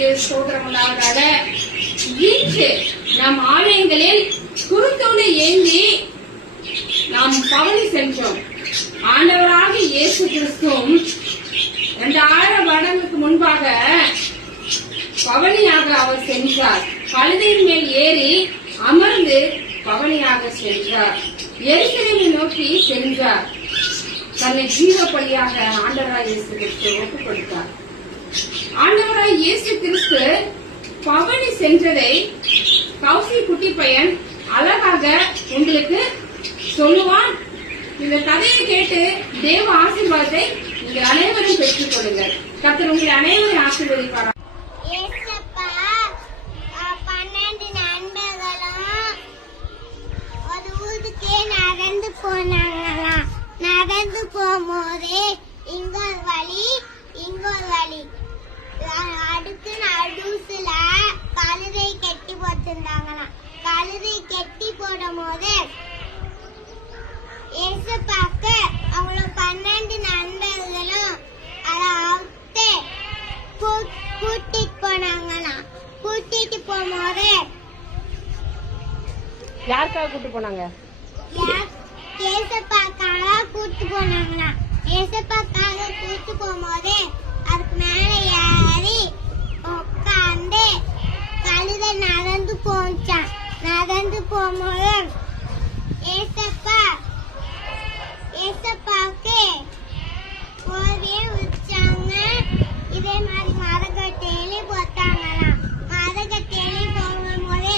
நாமத்துக்கு ஸ்தோத்திரம் உண்டாவதாக. இன்று நம் ஆலயங்களில் குருத்தோடு ஏந்தி நாம் பவனி சென்றோம். ஆண்டவராக இயேசு கிறிஸ்துவும் 2000 வருடங்களுக்கு முன்பாக பவனியாக அவர் சென்றார். கழுதையின் மேல் ஏறி அமர்ந்து பவனியாக சென்றார். எருசலேமை நோக்கி சென்றார். தன்னை ஜீவ பலியாக ஆண்டவராய் இயேசு கிறிஸ்து ஒப்புக் கொடுத்தார். ஆண்டவராய் இயேசு கிறிஸ்து பவனி சென்றதை கௌசி குட்டி பையன் அழகாக உங்களுக்கு சொல்லுவான். இந்த கதையை கேட்டு தேவ ஆசீர்வாதத்தை நீங்கள் அனைவரும் பெற்றுக் கொள்ளுங்கள். கர்த்தர் உங்களை அனைவரும் ஆசீர்வதிப்பார். 12 நண்பர்களும் ஒரு ஊருக்கு நடந்து போனாங்களாம். நடந்து போகும்போதே இங்க ஒரு வழி இங்க ஒரு வழி, அடுத்து நடுசுல கழுதை கெட்டி போட்டிருந்தாங்களாம். கழுதை கெட்டி போடும் போது ஏசப்பாக்க அவங்கள 12 நண்பர்களும் அதை கூட்டிட்டு போனாங்களாம். கூட்டிட்டு போகும்போது யாருக்காக கூட்டு போனாங்க? ஏசப்பாக்காக கூட்டு போனாங்களாம். ஏசப்பாக்காக கூட்டு போகும்போது அதுக்கு மேல ஏறி உட்காந்து கழுதை நடந்து போச்சான். நடந்து போகும்போது ஏசப்பாக்கு போர்வையை விரிச்சாங்க. இதே மாதிரி மரக்கட்டையிலே போட்டாங்களாம். மரக்கட்டையிலே போகும்போது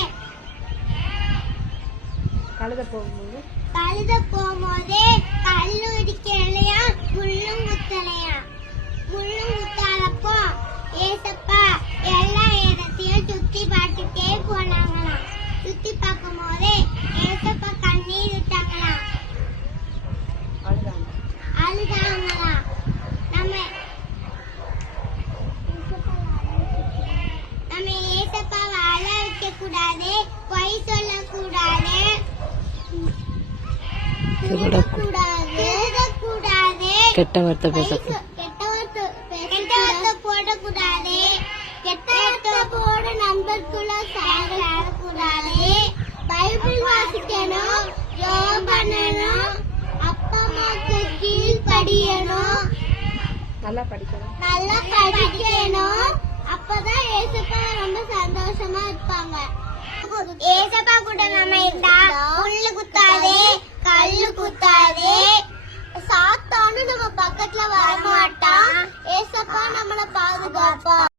கழுத போகும்போது கல்லு இடிக்கலையா முள்ளும் குத்தலையா. முள்ளும் குத்தாலப்போ ஏசப்பா எல்லா இடத்தையும் சுத்தி பார்த்துட்டே போனாங்களாம். சுத்தி பார்க்கும் போது ஏசப்பா கண்ணீர் விட்டாங்களாம். அழுதாங்களாம். நம்ம ஏசப்பாவை அழ வைக்க கூடாது, பொய் சொல்லக்கூடாது, கெட்ட வார்த்தை போடக்கூடாது, கெட்ட வார்த்தை போட நண்பருக்குள்ள சேரக்கூடாது, பைபிள் வாசிக்கணும், ஜெபம் பண்ணணும், அப்பா அம்மாக்கு கீழ் படிக்கணும், நல்லா படிக்கணும். அப்பதான் ஏசப்பா ரொம்ப சந்தோஷமா இருப்பாங்க. ஏசப்பா கூட நம்ம இருந்தா முள்ளு குத்தாது, கல்லு குத்தாது, சாத்தான்னு நம்ம பக்கத்துல வர மாட்டான். ஏசப்பா நம்மள பாதுகாப்பா.